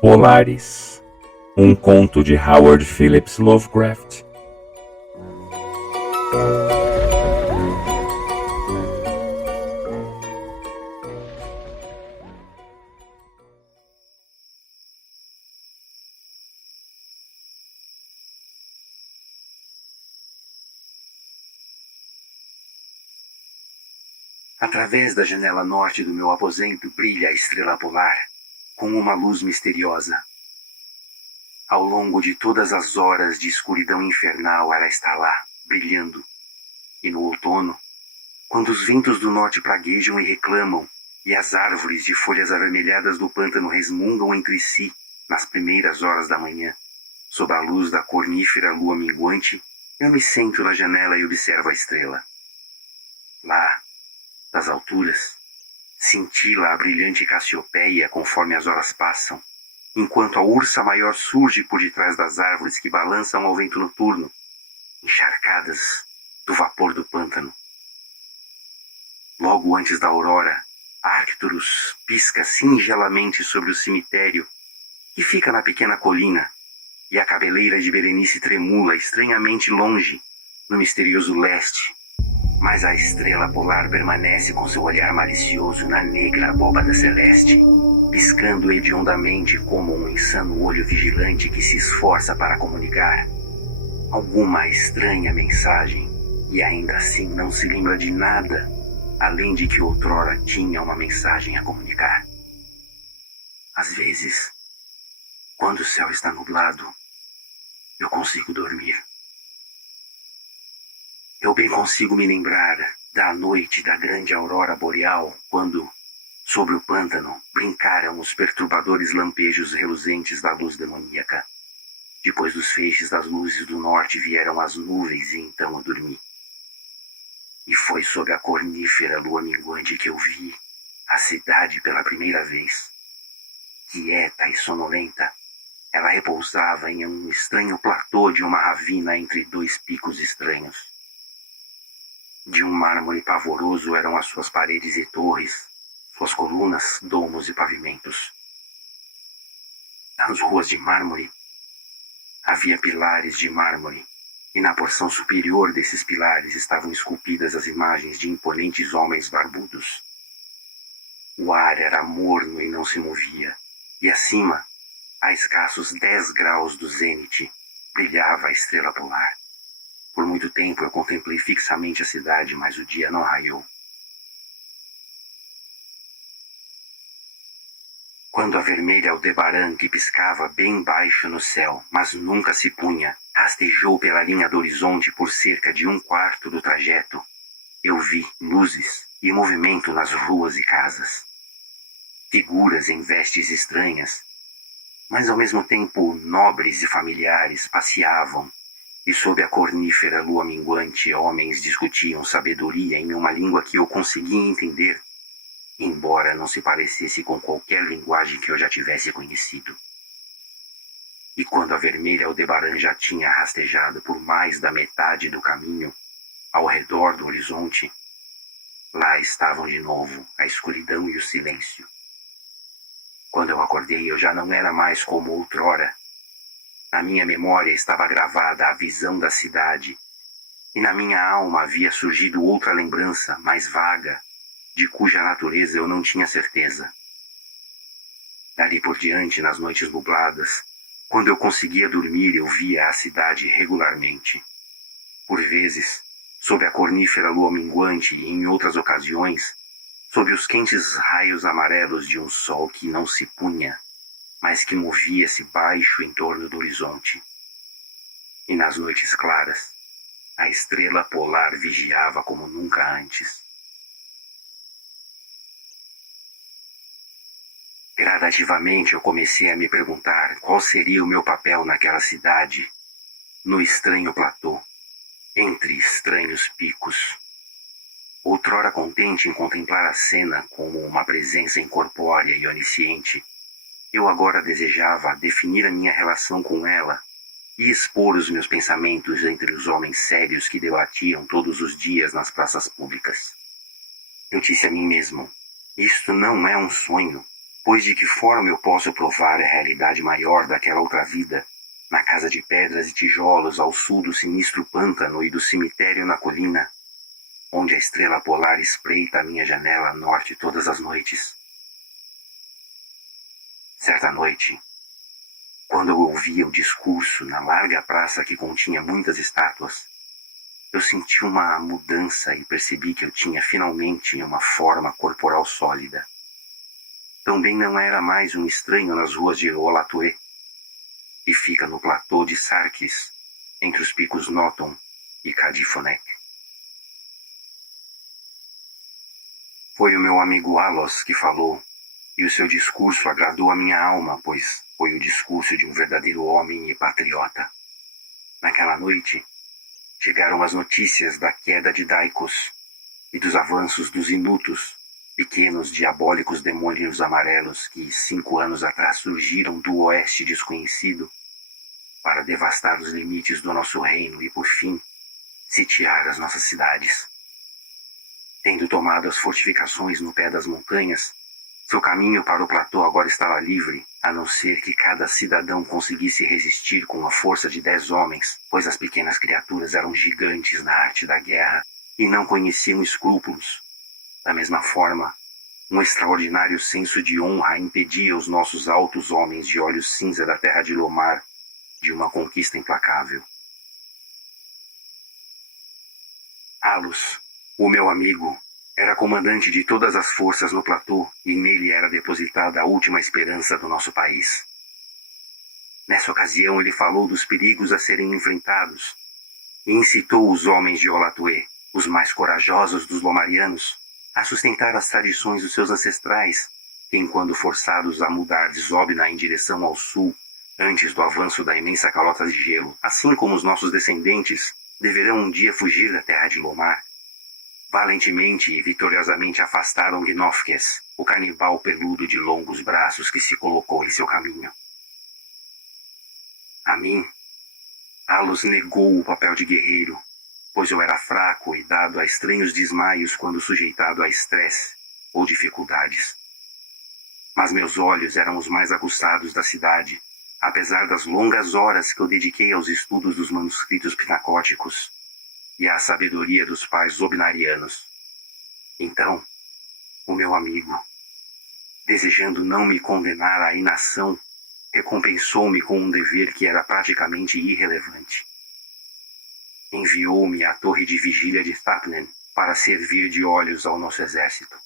Polaris, um conto de Howard Phillips Lovecraft. Através da janela norte do meu aposento brilha a estrela polar, com uma luz misteriosa. Ao longo de todas as horas de escuridão infernal ela está lá, brilhando. E no outono, quando os ventos do norte praguejam e reclamam, e as árvores de folhas avermelhadas do pântano resmungam entre si nas primeiras horas da manhã, sob a luz da cornífera lua minguante, eu me sento na janela e observo a estrela. Lá, das alturas, cintila a brilhante Cassiopeia conforme as horas passam, enquanto a ursa maior surge por detrás das árvores que balançam ao vento noturno, encharcadas do vapor do pântano. Logo antes da aurora, Arcturus pisca singelamente sobre o cemitério, que fica na pequena colina, e a cabeleira de Berenice tremula estranhamente longe, no misterioso leste. Mas a estrela polar permanece com seu olhar malicioso na negra abóbada celeste, piscando hediondamente como um insano olho vigilante que se esforça para comunicar alguma estranha mensagem, e ainda assim não se lembra de nada, além de que outrora tinha uma mensagem a comunicar. Às vezes, quando o céu está nublado, eu consigo dormir. Eu bem consigo me lembrar da noite da grande aurora boreal, quando, sobre o pântano, brincaram os perturbadores lampejos reluzentes da luz demoníaca. Depois dos feixes das luzes do norte vieram as nuvens e então eu dormi. E foi sob a cornífera lua minguante que eu vi a cidade pela primeira vez. Quieta e sonolenta, ela repousava em um estranho platô de uma ravina entre dois picos estranhos. De um mármore pavoroso eram as suas paredes e torres, suas colunas, domos e pavimentos. Nas ruas de mármore, havia pilares de mármore, e na porção superior desses pilares estavam esculpidas as imagens de imponentes homens barbudos. O ar era morno e não se movia, e acima, a escassos 10 graus do zênite, brilhava a estrela polar. Por muito tempo eu contemplei fixamente a cidade, mas o dia não raiou. Quando a vermelha Aldebaran, que piscava bem baixo no céu, mas nunca se punha, rastejou pela linha do horizonte por cerca de 1/4 do trajeto, eu vi luzes e movimento nas ruas e casas. Figuras em vestes estranhas, mas ao mesmo tempo nobres e familiares, passeavam, e sob a cornífera lua minguante homens discutiam sabedoria em uma língua que eu conseguia entender, embora não se parecesse com qualquer linguagem que eu já tivesse conhecido. E quando a vermelha Aldebaran já tinha rastejado por mais da metade do caminho, ao redor do horizonte, lá estavam de novo a escuridão e o silêncio. Quando eu acordei, eu já não era mais como outrora. Na minha memória estava gravada a visão da cidade, e na minha alma havia surgido outra lembrança, mais vaga, de cuja natureza eu não tinha certeza. Dali por diante, nas noites nubladas, quando eu conseguia dormir, eu via a cidade regularmente. Por vezes, sob a cornífera lua minguante e em outras ocasiões, sob os quentes raios amarelos de um sol que não se punha, mas que movia-se baixo em torno do horizonte. E nas noites claras, a estrela polar vigiava como nunca antes. Gradativamente eu comecei a me perguntar qual seria o meu papel naquela cidade, no estranho platô, entre estranhos picos. Outrora contente em contemplar a cena como uma presença incorpórea e onisciente, eu agora desejava definir a minha relação com ela e expor os meus pensamentos entre os homens sérios que debatiam todos os dias nas praças públicas. Eu disse a mim mesmo, isto não é um sonho, Pois de que forma eu posso provar a realidade maior daquela outra vida, na casa de pedras e tijolos ao sul do sinistro pântano e do cemitério na colina, onde a estrela polar espreita a minha janela norte todas as noites? Certa noite, quando eu ouvia o discurso na larga praça que continha muitas estátuas, eu senti uma mudança e percebi que eu tinha finalmente uma forma corporal sólida. Também não era mais um estranho nas ruas de Olatue, que fica no platô de Sarkis, entre os picos Noton e Kadifonek. Foi o meu amigo Alos que falou, e o seu discurso agradou a minha alma, pois foi o discurso de um verdadeiro homem e patriota. Naquela noite, chegaram as notícias da queda de Daikos e dos avanços dos Inutos, pequenos diabólicos demônios amarelos que 5 anos atrás surgiram do oeste desconhecido para devastar os limites do nosso reino e, por fim, sitiar as nossas cidades. Tendo tomado as fortificações no pé das montanhas, seu caminho para o platô agora estava livre, a não ser que cada cidadão conseguisse resistir com a força de 10 homens, pois as pequenas criaturas eram gigantes na arte da guerra e não conheciam escrúpulos. Da mesma forma, um extraordinário senso de honra impedia os nossos altos homens de olhos cinza da terra de Lomar de uma conquista implacável. Alus, o meu amigo, era comandante de todas as forças no platô e nele era depositada a última esperança do nosso país. Nessa ocasião ele falou dos perigos a serem enfrentados e incitou os homens de Olatue, os mais corajosos dos lomarianos, a sustentar as tradições dos seus ancestrais, que, enquanto forçados a mudar de Zobna em direção ao sul, antes do avanço da imensa calota de gelo, assim como os nossos descendentes, deverão um dia fugir da terra de Lomar. Valentemente e vitoriosamente afastaram Gnofkes, o canibal peludo de longos braços que se colocou em seu caminho. A mim, Alus negou o papel de guerreiro, pois eu era fraco e dado a estranhos desmaios quando sujeitado a estresse ou dificuldades. Mas meus olhos eram os mais aguçados da cidade, apesar das longas horas que eu dediquei aos estudos dos manuscritos pinacóticos e à sabedoria dos pais zobnarianos. Então, o meu amigo, desejando não me condenar à inação, recompensou-me com um dever que era praticamente irrelevante. Enviou-me à torre de vigília de Thapnen para servir de olhos ao nosso exército.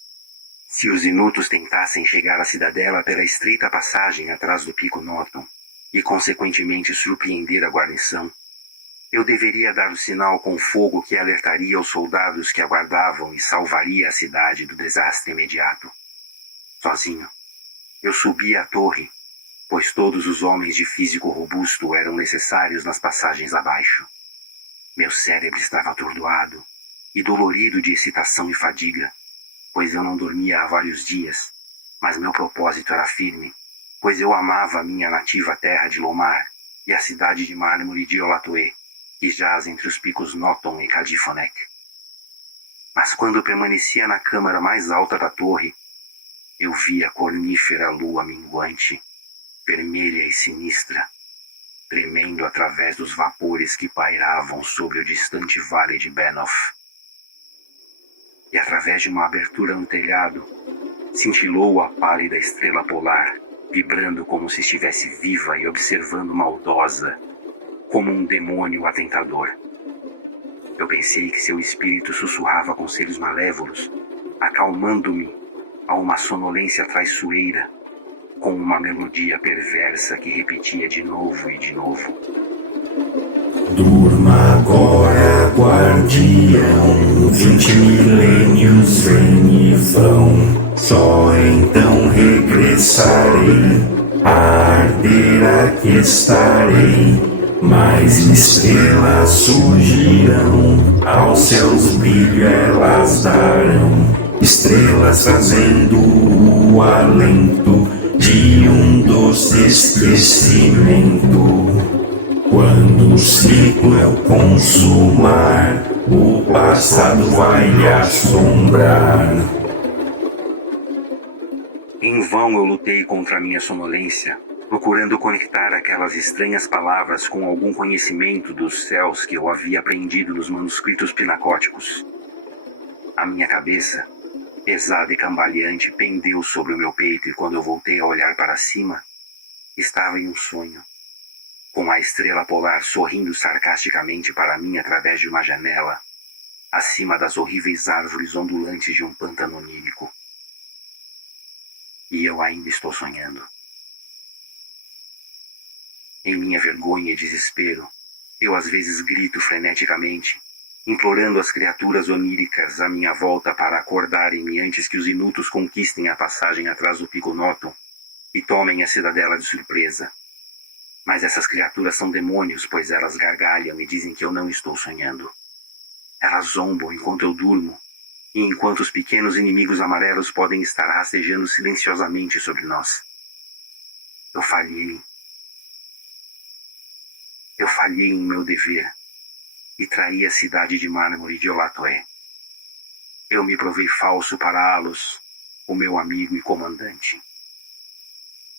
Se os Inutos tentassem chegar à cidadela pela estreita passagem atrás do pico Norton e, consequentemente, surpreender a guarnição, eu deveria dar o sinal com fogo que alertaria os soldados que aguardavam e salvaria a cidade do desastre imediato. Sozinho, eu subi à torre, pois todos os homens de físico robusto eram necessários nas passagens abaixo. Meu cérebro estava atordoado e dolorido de excitação e fadiga, pois eu não dormia há vários dias, mas meu propósito era firme, pois eu amava a minha nativa terra de Lomar e a cidade de mármore de Olatue, que jaz entre os picos Noton e Kadifonek. Mas quando eu permanecia na câmara mais alta da torre, eu via a cornífera lua minguante, vermelha e sinistra, tremendo através dos vapores que pairavam sobre o distante vale de Benof. E através de uma abertura no telhado, cintilou a pálida estrela polar, vibrando como se estivesse viva e observando maldosa, como um demônio atentador. Eu pensei que seu espírito sussurrava conselhos malévolos, acalmando-me a uma sonolência traiçoeira, com uma melodia perversa que repetia de novo e de novo. Durma agora, guardião, 20 milênios vêm e vão, só então regressarei, a arder aqui estarei. Mais estrelas surgirão, aos céus brilho elas darão, estrelas trazendo o alento de um doce esquecimento. Quando o ciclo eu consumar, o passado vai lhe assombrar. Em vão eu lutei contra a minha sonolência, procurando conectar aquelas estranhas palavras com algum conhecimento dos céus que eu havia aprendido nos manuscritos pinacóticos. A minha cabeça, pesada e cambaleante, pendeu sobre o meu peito, e quando eu voltei a olhar para cima, estava em um sonho, com a estrela polar sorrindo sarcasticamente para mim através de uma janela, acima das horríveis árvores ondulantes de um pântano onírico. E eu ainda estou sonhando. Em minha vergonha e desespero, eu às vezes grito freneticamente, implorando as criaturas oníricas à minha volta para acordarem-me antes que os inutos conquistem a passagem atrás do Pico Noton e tomem a cidadela de surpresa. Mas essas criaturas são demônios, pois elas gargalham e dizem que eu não estou sonhando. Elas zombam enquanto eu durmo, e enquanto os pequenos inimigos amarelos podem estar rastejando silenciosamente sobre nós. Eu falhei. Eu falhei em meu dever e traí a cidade de mármore de Olatoé. Eu me provei falso para Alos, o meu amigo e comandante.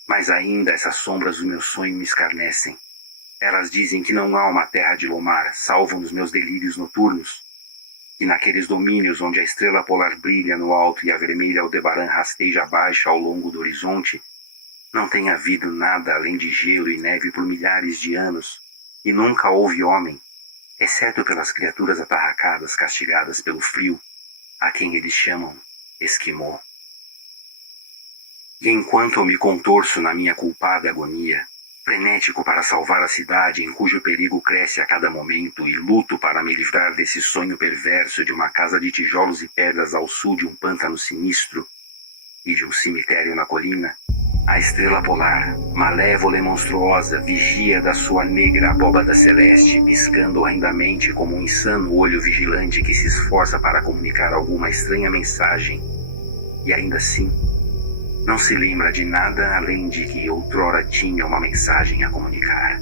Mas ainda essas sombras do meu sonho me escarnecem. Elas dizem que não há uma terra de Lomar, salvo nos meus delírios noturnos, e naqueles domínios onde a estrela polar brilha no alto e a vermelha Aldebaran rasteja abaixo ao longo do horizonte, não tem havido nada além de gelo e neve por milhares de anos, e nunca houve homem, exceto pelas criaturas atarracadas castigadas pelo frio, a quem eles chamam Esquimó. E enquanto eu me contorço na minha culpada agonia, frenético para salvar a cidade em cujo perigo cresce a cada momento, e luto para me livrar desse sonho perverso de uma casa de tijolos e pedras ao sul de um pântano sinistro e de um cemitério na colina, a estrela polar, malévola e monstruosa, vigia da sua negra abóbada celeste, piscando horrendamente como um insano olho vigilante que se esforça para comunicar alguma estranha mensagem, e ainda assim não se lembra de nada além de que outrora tinha uma mensagem a comunicar.